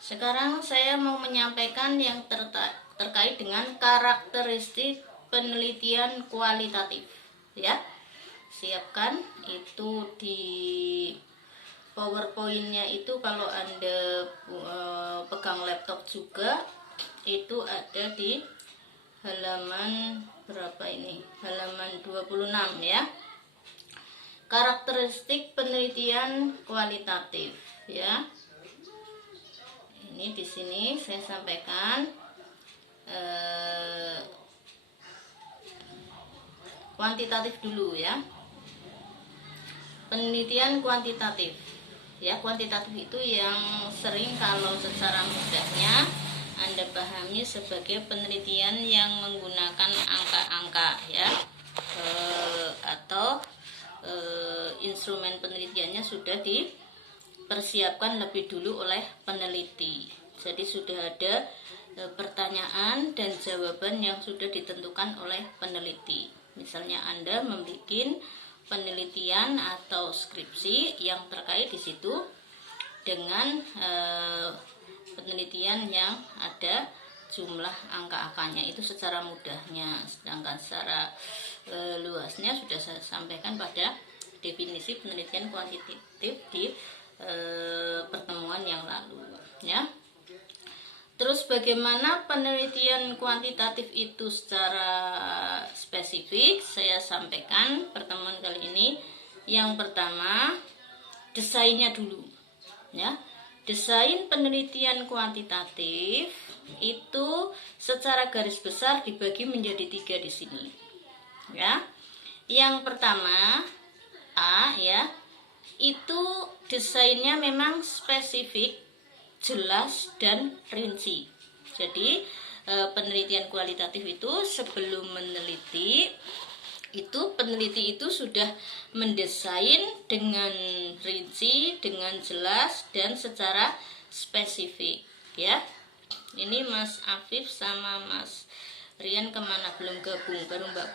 Sekarang saya mau menyampaikan yang terkait dengan karakteristik penelitian kualitatif, ya. Siapkan itu di PowerPoint-nya itu, kalau Anda pegang laptop juga, itu ada di halaman berapa ini? Halaman 26 ya. Karakteristik penelitian kualitatif, ya. Ini di sini saya sampaikan kuantitatif dulu ya. Penelitian kuantitatif. Ya, kuantitatif itu yang sering kalau secara mudahnya Anda pahami sebagai penelitian yang menggunakan angka-angka ya. Atau instrumen penelitiannya sudah dipersiapkan lebih dulu oleh peneliti. Jadi sudah ada pertanyaan dan jawaban yang sudah ditentukan oleh peneliti. Misalnya Anda membuat penelitian atau skripsi yang terkait di situ dengan penelitian yang ada jumlah angka-angkanya itu secara mudahnya, sedangkan secara luasnya sudah saya sampaikan pada definisi penelitian kuantitatif di pertemuan yang lalu ya. Terus bagaimana penelitian kuantitatif itu secara spesifik, saya sampaikan pertemuan kali ini. Yang pertama, desainnya dulu ya. Desain penelitian kuantitatif itu secara garis besar dibagi menjadi 3 di sini ya. Yang pertama A ya, itu desainnya memang spesifik, jelas dan rinci. Jadi penelitian kualitatif itu sebelum meneliti itu peneliti itu sudah mendesain dengan rinci, dengan jelas dan secara spesifik ya. Ini Mas Afif sama Mas Rian kemana, belum gabung, baru Mbak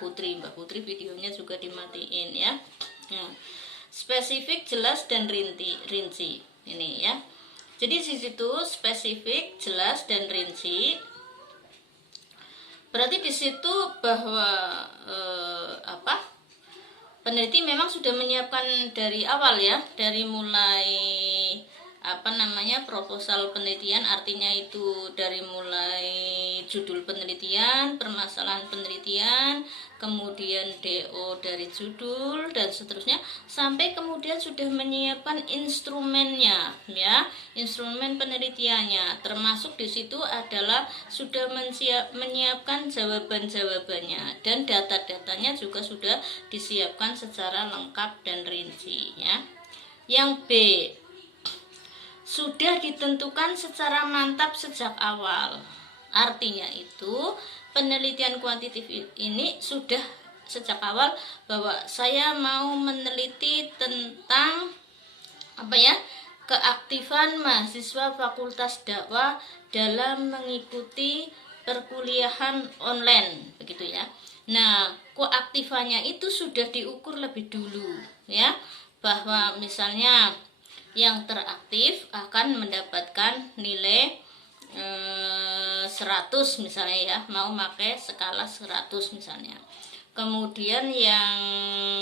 Putri videonya juga dimatiin ya. Nah, spesifik, jelas dan rinci ini ya. Jadi di situ spesifik, jelas dan rinci. Berarti di situ bahwa peneliti memang sudah menyiapkan dari awal ya, dari mulai proposal penelitian, artinya itu dari mulai judul penelitian, permasalahan penelitian, kemudian DO dari judul dan seterusnya, sampai kemudian sudah menyiapkan instrumennya ya, instrumen penelitiannya, termasuk di situ adalah sudah menyiapkan jawaban-jawabannya dan data-datanya juga sudah disiapkan secara lengkap dan rinci ya. Yang B, sudah ditentukan secara mantap sejak awal. Artinya itu penelitian kuantitatif ini sudah sejak awal bahwa saya mau meneliti tentang keaktifan mahasiswa Fakultas Dakwah dalam mengikuti perkuliahan online, begitu ya. Nah, keaktifannya itu sudah diukur lebih dulu ya, bahwa misalnya yang teraktif akan mendapatkan nilai 100 misalnya ya, mau pakai skala 100 misalnya. Kemudian yang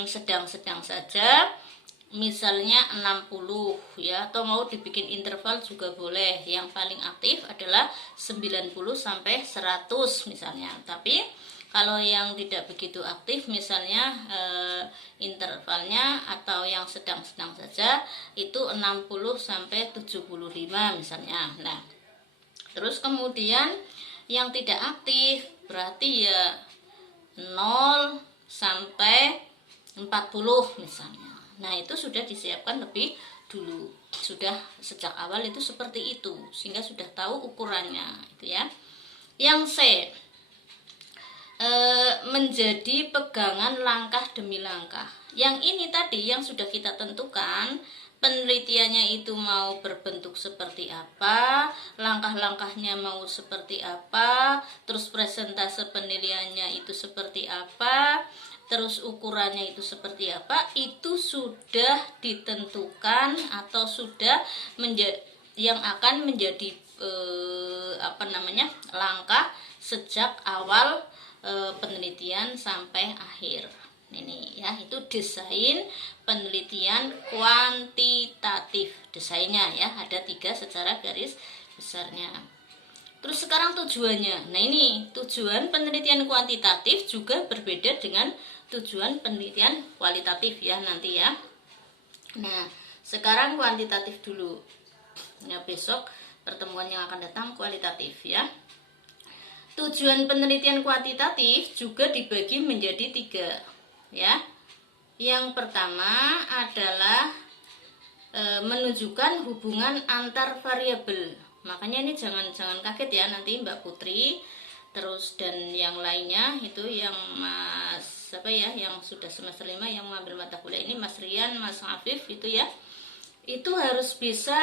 sedang-sedang saja misalnya 60 ya, atau mau dibikin interval juga boleh. Yang paling aktif adalah 90 sampai 100 misalnya. Tapi kalau yang tidak begitu aktif misalnya intervalnya atau yang sedang-sedang saja itu 60 sampai 75 misalnya. Nah, terus kemudian yang tidak aktif berarti ya 0 sampai 40 misalnya. Nah, itu sudah disiapkan lebih dulu. Sudah sejak awal itu seperti itu, sehingga sudah tahu ukurannya itu ya. Yang C, menjadi pegangan langkah demi langkah. Yang ini tadi yang sudah kita tentukan, penelitiannya itu mau berbentuk seperti apa, langkah-langkahnya mau seperti apa, terus presentase penilaiannya itu seperti apa, terus ukurannya itu seperti apa, itu sudah ditentukan atau sudah yang akan menjadi langkah sejak awal penelitian sampai akhir. Ini ya, itu desain penelitian kuantitatif. Desainnya ya, ada 3 secara garis besarnya. Terus sekarang tujuannya. Nah, ini tujuan penelitian kuantitatif juga berbeda dengan tujuan penelitian kualitatif ya nanti ya. Nah, sekarang kuantitatif dulu. Ya, besok pertemuan yang akan datang kualitatif ya. Tujuan penelitian kuantitatif juga dibagi menjadi 3 ya. Yang pertama adalah menunjukkan hubungan antar variabel. Makanya ini jangan kaget ya nanti Mbak Putri terus dan yang lainnya itu yang yang sudah semester 5 yang mengambil mata kuliah ini, Mas Rian, Mas Afif itu ya. Itu harus bisa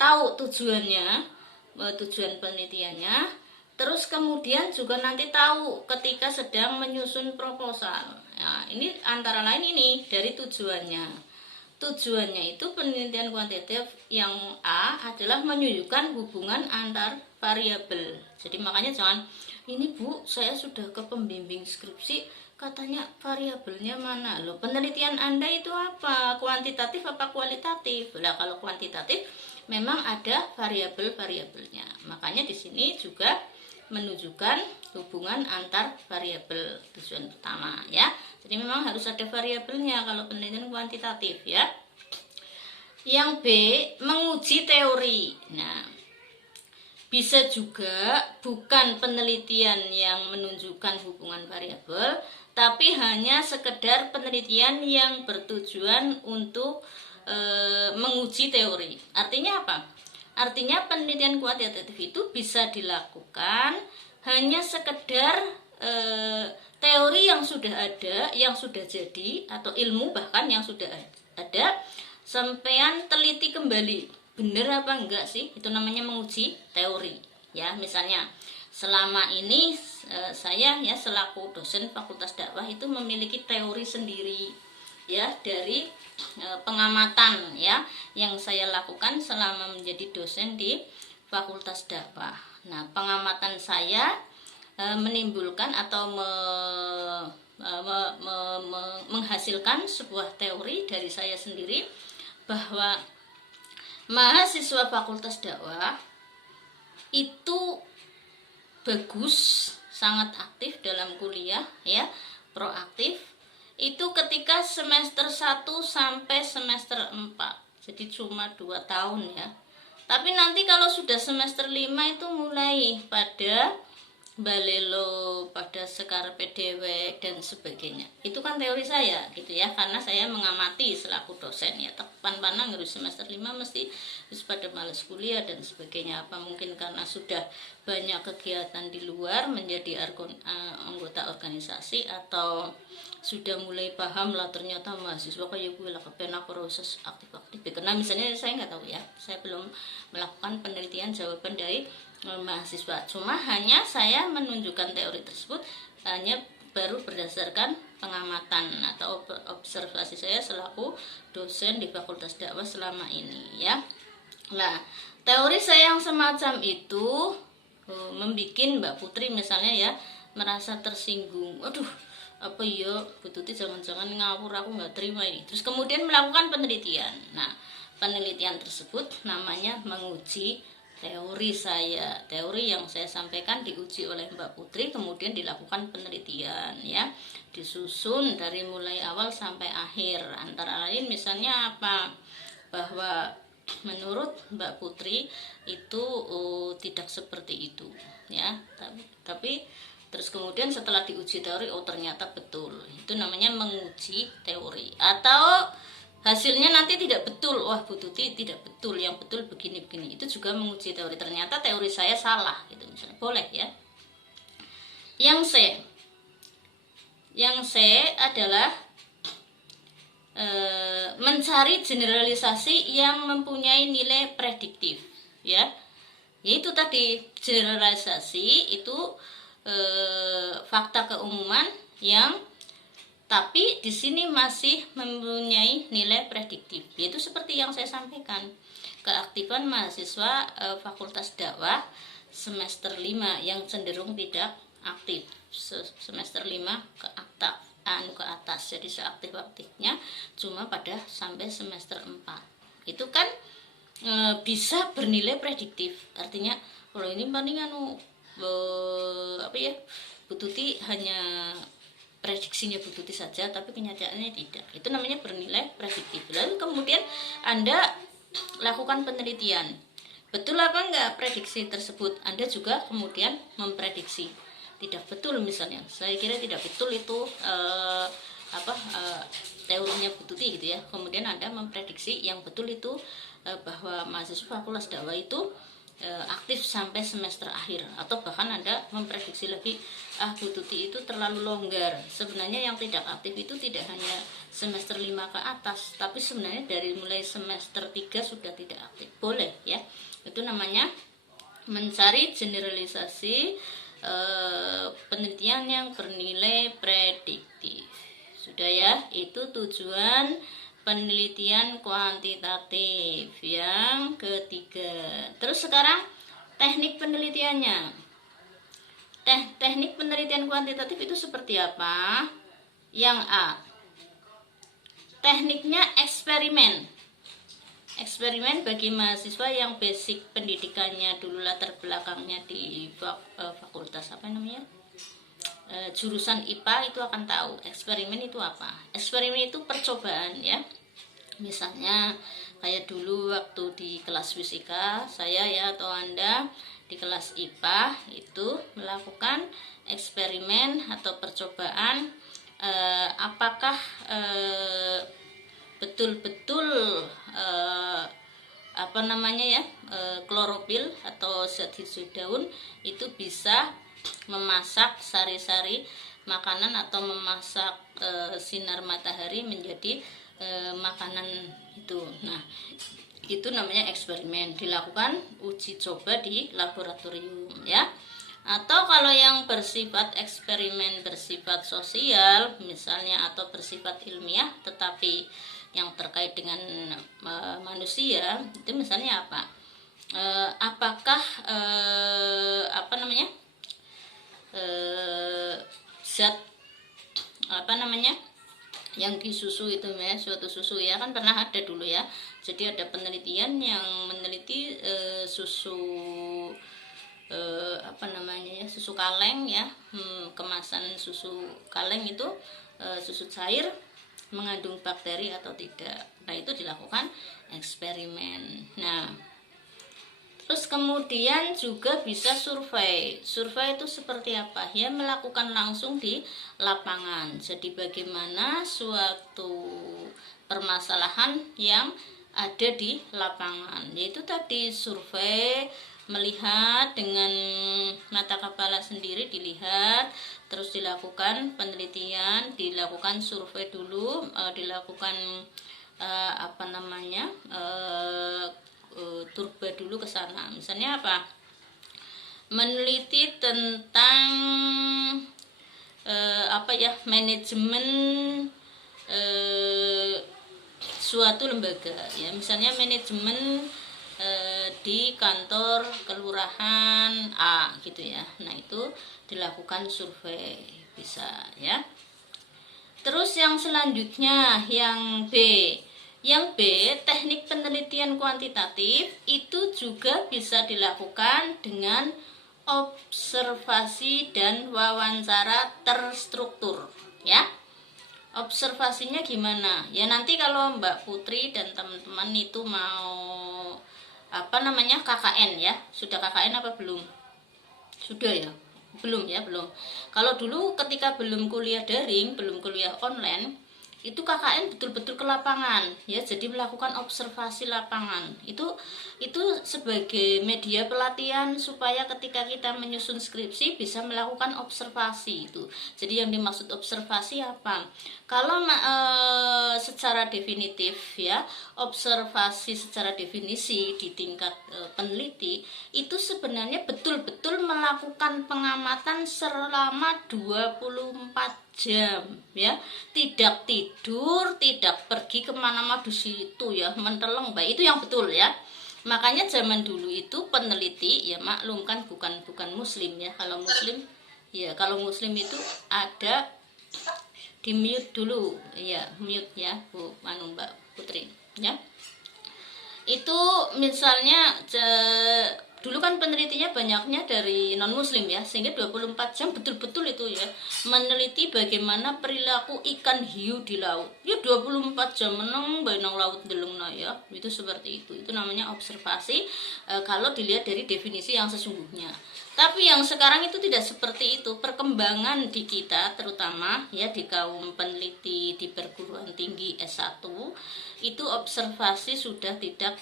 tahu tujuannya, tujuan penelitiannya. Terus kemudian juga nanti tahu ketika sedang menyusun proposal. Nah, ini antara lain ini dari tujuannya. Tujuannya itu penelitian kuantitatif yang A adalah menunjukkan hubungan antar variabel. Jadi makanya jangan, ini Bu, saya sudah ke pembimbing skripsi, katanya variabelnya mana? Loh, penelitian Anda itu apa? Kuantitatif apa kualitatif? Lah, kalau kuantitatif memang ada variabel-variabelnya. Makanya di sini juga menunjukkan hubungan antar variabel, tujuan pertama ya. Jadi memang harus ada variabelnya kalau penelitian kuantitatif ya. Yang B, menguji teori. Nah, bisa juga bukan penelitian yang menunjukkan hubungan variabel, tapi hanya sekedar penelitian yang bertujuan untuk menguji teori. Artinya apa? Artinya penelitian kuantitatif itu bisa dilakukan hanya sekedar teori yang sudah ada, yang sudah jadi, atau ilmu bahkan yang sudah ada, sampean teliti kembali, bener apa enggak sih? Itu namanya menguji teori. Ya, misalnya selama ini saya ya selaku dosen Fakultas Dakwah itu memiliki teori sendiri ya dari pengamatan ya yang saya lakukan selama menjadi dosen di Fakultas Dakwah. Nah, pengamatan saya menimbulkan atau menghasilkan sebuah teori dari saya sendiri bahwa mahasiswa Fakultas Dakwah itu bagus, sangat aktif dalam kuliah ya, proaktif itu ketika semester 1 sampai semester 4. Jadi cuma 2 tahun ya. Tapi nanti kalau sudah semester 5 itu mulai pada balelo, pada sekar PDW dan sebagainya. Itu kan teori saya gitu ya, karena saya mengamati selaku dosen ya. Tepan panang harus semester 5 mesti harus pada malas kuliah dan sebagainya. Apa mungkin karena sudah banyak kegiatan di luar menjadi anggota organisasi, atau sudah mulai paham lah ternyata mahasiswa kayak gue lah kepen aku proses aktif-aktif. Karena misalnya saya nggak tahu ya, saya belum melakukan penelitian jawaban dari mahasiswa. Cuma hanya saya menunjukkan teori tersebut hanya baru berdasarkan pengamatan atau observasi saya selaku dosen di Fakultas Dakwah selama ini ya. Nah, teori saya yang semacam itu membuat Mbak Putri misalnya ya merasa tersinggung. Aduh, apa ya Bu Tuti jangan-jangan ngawur, aku nggak terima ini. Terus kemudian melakukan penelitian. Nah, penelitian tersebut namanya menguji teori saya. Teori yang saya sampaikan diuji oleh Mbak Putri, kemudian dilakukan penelitian ya, disusun dari mulai awal sampai akhir. Antara lain misalnya apa, bahwa menurut Mbak Putri itu tidak seperti itu ya, tapi terus kemudian setelah diuji teori, oh ternyata betul. Itu namanya menguji teori. Atau hasilnya nanti tidak betul, wah Bu Tuti tidak betul, yang betul begini-begini. Itu juga menguji teori, ternyata teori saya salah gitu misalnya, boleh ya. Yang C adalah mencari generalisasi yang mempunyai nilai prediktif ya. Yaitu tadi generalisasi itu fakta keumuman yang tapi di sini masih mempunyai nilai prediktif, yaitu seperti yang saya sampaikan. keaktifan mahasiswa Fakultas Dakwah semester 5 yang cenderung tidak aktif. Semester 5 ke atas. Jadi seaktif-aktifnya cuma pada sampai semester 4. Itu kan bisa bernilai prediktif. Artinya kalau ini paling Bu Tuti hanya prediksinya Bu Tuti saja, tapi kenyataannya tidak. Itu namanya bernilai prediktif. Lalu kemudian Anda lakukan penelitian. Betul apa enggak prediksi tersebut? Anda juga kemudian memprediksi. Tidak betul misalnya. Saya kira tidak betul itu teorinya Bu Tuti gitu ya. Kemudian Anda memprediksi yang betul itu bahwa mahasiswa Fakultas Dakwah itu aktif sampai semester akhir, atau bahkan Anda memprediksi lagi Bu Tuti itu terlalu longgar. Sebenarnya yang tidak aktif itu tidak hanya semester 5 ke atas, tapi sebenarnya dari mulai semester 3 sudah tidak aktif. Boleh ya. Itu namanya mencari generalisasi penelitian yang bernilai prediktif. Sudah ya, itu tujuan penelitian kuantitatif yang ketiga. Terus sekarang teknik penelitiannya. Teknik penelitian kuantitatif itu seperti apa? Yang A, tekniknya eksperimen. Eksperimen bagi mahasiswa yang basic pendidikannya dulu latar belakangnya di fakultas jurusan IPA itu akan tahu eksperimen itu apa. Eksperimen itu percobaan ya. Misalnya kayak dulu waktu di kelas fisika, saya ya atau Anda di kelas IPA itu melakukan eksperimen atau percobaan apakah betul-betul klorofil atau zat hijau daun itu bisa memasak sari-sari makanan atau memasak sinar matahari menjadi makanan itu. Nah, itu namanya eksperimen, dilakukan uji coba di laboratorium ya. Atau kalau yang bersifat eksperimen bersifat sosial misalnya atau bersifat ilmiah tetapi yang terkait dengan manusia, itu misalnya apa? Apakah zat yang di susu itu ya, suatu susu ya, kan pernah ada dulu ya. Jadi ada penelitian yang meneliti susu susu kaleng ya, kemasan susu kaleng itu susu cair mengandung bakteri atau tidak. Nah, itu dilakukan eksperimen. Nah, terus kemudian juga bisa survei. Survei itu seperti apa? Ya, melakukan langsung di lapangan. Jadi bagaimana suatu permasalahan yang ada di lapangan. Yaitu tadi survei, melihat dengan mata kepala sendiri, dilihat, terus dilakukan penelitian, dilakukan survei dulu, dilakukan turba dulu ke sana. Misalnya apa? Meneliti tentang manajemen suatu lembaga ya. Misalnya manajemen di kantor kelurahan A gitu ya. Nah, itu dilakukan survei bisa ya. Terus yang selanjutnya yang B. Yang B, teknik penelitian kuantitatif itu juga bisa dilakukan dengan observasi dan wawancara terstruktur ya. Observasinya gimana? Ya nanti kalau Mbak Putri dan teman-teman itu mau KKN ya. Sudah KKN apa belum? Sudah ya? Belum ya, belum. Kalau dulu ketika belum kuliah daring, belum kuliah online, itu KKN betul-betul ke lapangan ya, jadi melakukan observasi lapangan. Itu sebagai media pelatihan supaya ketika kita menyusun skripsi bisa melakukan observasi itu. Jadi yang dimaksud observasi apa? Kalau secara definitif ya, observasi secara definisi di tingkat peneliti itu sebenarnya betul-betul melakukan pengamatan selama 24 jam ya, tidak tidur, tidak pergi kemana-mana di situ ya, menteleng baik, itu yang betul ya. Makanya zaman dulu itu peneliti, ya maklum kan bukan muslim ya. Kalau muslim itu ada di mute dulu, ya mute ya Bu Mbak Putri ya. Itu misalnya dulu kan penelitinya banyaknya dari non muslim ya, sehingga 24 jam betul-betul itu ya meneliti bagaimana perilaku ikan hiu di laut. Ya 24 jam meneng benang laut delungna ya. Itu seperti itu namanya observasi kalau dilihat dari definisi yang sesungguhnya. Tapi yang sekarang itu tidak seperti itu. Perkembangan di kita terutama ya di kaum peneliti di perguruan tinggi S1 itu observasi sudah tidak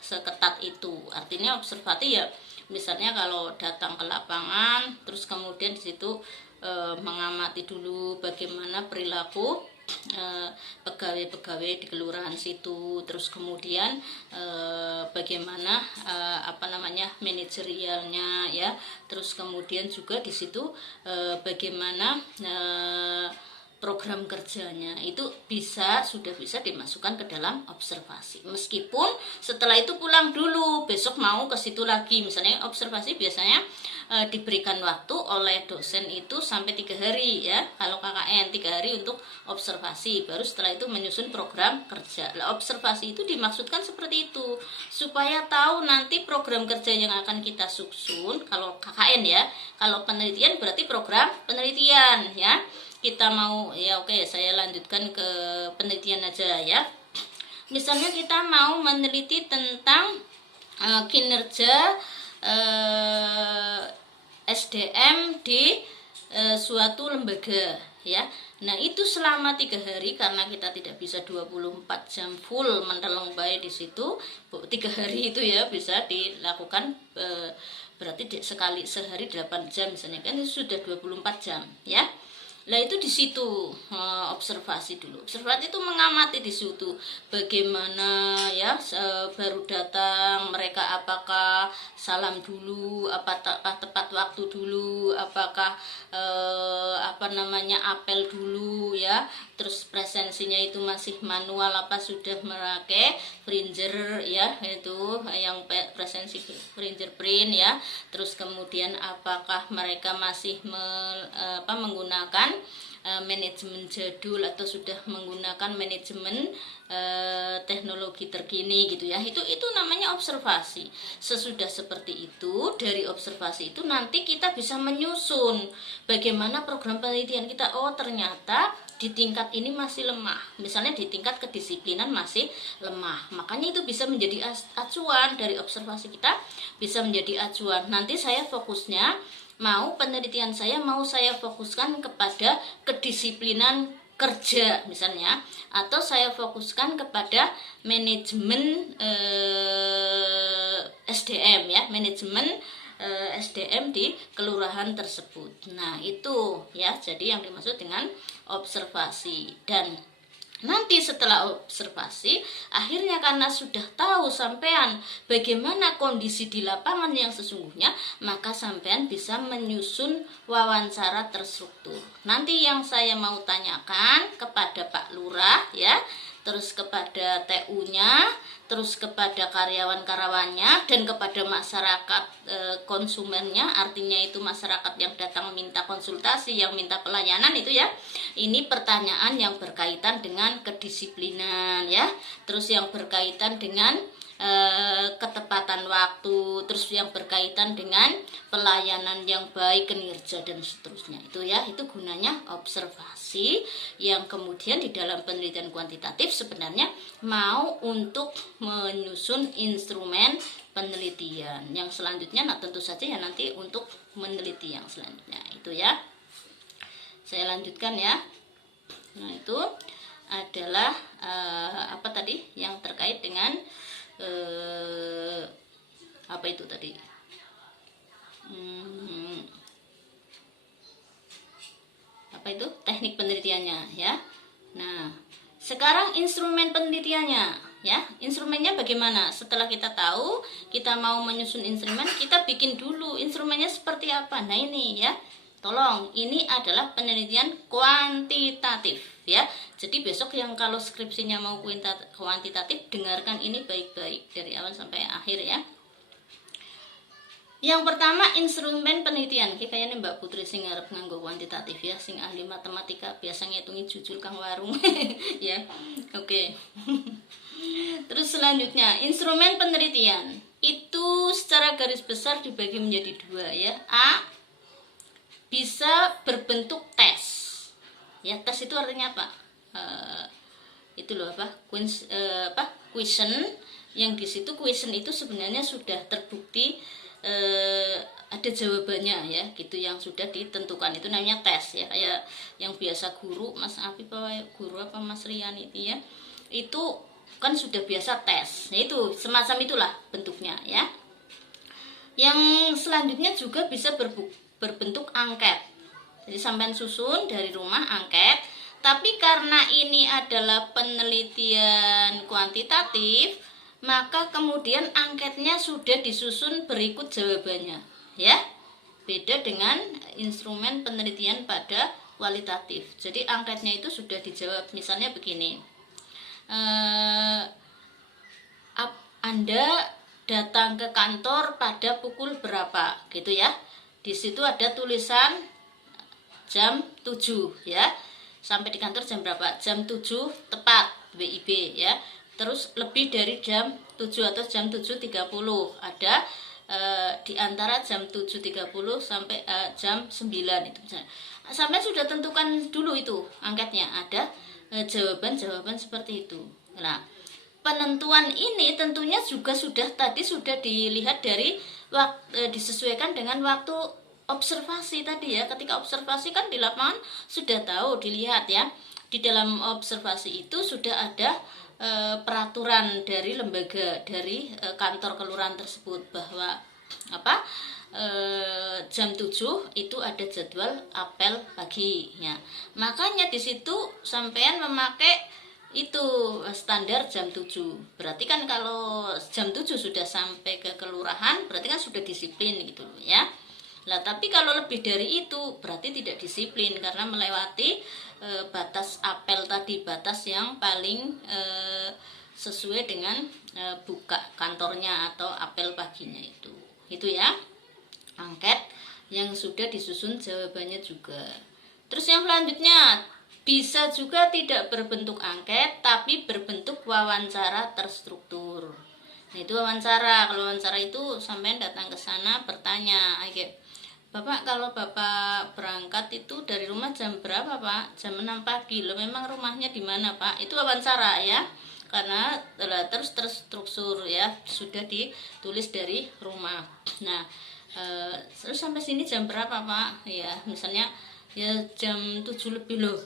seketat itu. Artinya observasi ya misalnya kalau datang ke lapangan terus kemudian di situ mengamati dulu bagaimana perilaku pegawai-pegawai di kelurahan situ, terus kemudian bagaimana manajerialnya ya, terus kemudian juga di situ bagaimana program kerjanya itu sudah bisa dimasukkan ke dalam observasi. Meskipun setelah itu pulang dulu, besok mau ke situ lagi. Misalnya observasi biasanya diberikan waktu oleh dosen itu sampai 3 hari ya. Kalau KKN 3 hari untuk observasi, baru setelah itu menyusun program kerja. Nah, observasi itu dimaksudkan seperti itu supaya tahu nanti program kerja yang akan kita susun. Kalau KKN ya, kalau penelitian berarti program penelitian ya. Kita mau ya oke, saya lanjutkan ke penelitian aja ya. Misalnya kita mau meneliti tentang kinerja SDM di suatu lembaga ya. Nah itu selama 3 hari, karena kita tidak bisa 24 jam full mendeleng baik di situ. 3 hari itu ya bisa dilakukan berarti sekali sehari 8 jam misalnya, kan itu sudah 24 jam ya. Nah itu di situ observasi dulu. Observasi itu mengamati di situ bagaimana ya baru datang mereka, apakah salam dulu, apakah tepat waktu dulu, apakah apel dulu ya. Terus presensinya itu masih manual apa sudah memakai printer ya, itu yang presensi printer print ya. Terus kemudian apakah mereka masih menggunakan manajemen jadul atau sudah menggunakan manajemen teknologi terkini gitu ya. Itu namanya observasi. Sesudah seperti itu, dari observasi itu nanti kita bisa menyusun bagaimana program penelitian kita. Oh ternyata di tingkat ini masih lemah, misalnya di tingkat kedisiplinan masih lemah, makanya itu bisa menjadi acuan. Dari observasi kita bisa menjadi acuan. Nanti saya fokusnya penelitian saya saya fokuskan kepada kedisiplinan kerja misalnya, atau saya fokuskan kepada manajemen SDM ya, manajemen SDM di kelurahan tersebut. Nah itu ya, jadi yang dimaksud dengan observasi. Dan nanti setelah observasi, akhirnya karena sudah tahu sampean bagaimana kondisi di lapangan yang sesungguhnya, maka sampean bisa menyusun wawancara terstruktur. Nanti yang saya mau tanyakan kepada Pak Lurah ya, terus kepada TU-nya, terus kepada karyawan-karyawannya, dan kepada masyarakat konsumennya, artinya itu masyarakat yang datang minta konsultasi, yang minta pelayanan itu ya. Ini pertanyaan yang berkaitan dengan kedisiplinan ya, terus yang berkaitan dengan ketepatan waktu, terus yang berkaitan dengan pelayanan yang baik, kinerja dan seterusnya. Itu ya, itu gunanya observasi yang kemudian di dalam penelitian kuantitatif sebenarnya mau untuk menyusun instrumen penelitian yang selanjutnya. Nah tentu saja ya nanti untuk meneliti yang selanjutnya itu ya. Saya lanjutkan ya. Nah itu adalah apa tadi yang terkait dengan apa itu tadi apa itu teknik penelitiannya ya. Nah sekarang instrumen penelitiannya ya, instrumennya bagaimana? Setelah kita tahu kita mau menyusun instrumen, kita bikin dulu instrumennya seperti apa. Nah ini ya, tolong, ini adalah penelitian kuantitatif ya. Jadi besok yang kalau skripsinya mau kuantitatif, dengarkan ini baik-baik dari awal sampai akhir ya. Yang pertama, instrumen penelitian. Kayaknya Mbak Putri sing ngarep nganggo kuantitatif ya, sing ahli matematika biasa ngitungi jujur kang warung ya. Oke. Terus selanjutnya, instrumen penelitian itu secara garis besar dibagi menjadi dua ya. A, bisa berbentuk tes. Ya, tes itu artinya apa? Itu loh apa? Question, yang di situ question itu sebenarnya sudah terbukti ada jawabannya ya, gitu, yang sudah ditentukan, itu namanya tes ya. Kayak yang biasa guru Mas Afif, guru apa Mas Rian itu ya, itu kan sudah biasa tes. Nah, itu semacam itulah bentuknya ya. Yang selanjutnya juga bisa berbentuk angket. Jadi sampean susun dari rumah angket, tapi karena ini adalah penelitian kuantitatif, maka kemudian angketnya sudah disusun berikut jawabannya ya. Beda dengan instrumen penelitian pada kualitatif. Jadi angketnya itu sudah dijawab, misalnya begini, Anda datang ke kantor pada pukul berapa gitu ya. Di situ ada tulisan jam 7 ya. Sampai di kantor jam berapa? Jam 7 tepat WIB ya. Terus lebih dari jam 7 atau jam 7.30 ada di antara jam 7.30 sampai jam 9 itu misalnya. Sampai sudah tentukan dulu itu angketnya, ada jawaban-jawaban seperti itu. Nah, penentuan ini tentunya juga sudah dilihat dari disesuaikan dengan waktu observasi tadi ya. Ketika observasi kan di lapangan sudah tahu, dilihat ya. Di dalam observasi itu sudah ada peraturan dari lembaga, dari kantor kelurahan tersebut, bahwa jam 7 itu ada jadwal apel pagi ya. Makanya di situ sampean memakai itu standar jam 7. Berarti kan kalau jam 7 sudah sampai ke kelurahan, berarti kan sudah disiplin gitu ya. Lah, tapi kalau lebih dari itu berarti tidak disiplin, karena melewati batas apel tadi, batas yang paling sesuai dengan buka kantornya atau apel paginya itu ya. Angket yang sudah disusun jawabannya juga. Terus yang selanjutnya, bisa juga tidak berbentuk angket tapi berbentuk wawancara terstruktur. Nah, itu wawancara. Kalau wawancara itu sampai datang ke sana bertanya, Bapak, kalau Bapak berangkat itu dari rumah jam berapa, Pak? Jam 6 pagi. Loh, memang rumahnya di mana, Pak? Itu wawancara ya. Karena terus terstruktur ya, sudah ditulis dari rumah. Nah, terus sampai sini jam berapa, Pak? Ya, misalnya ya jam 7 lebih loh.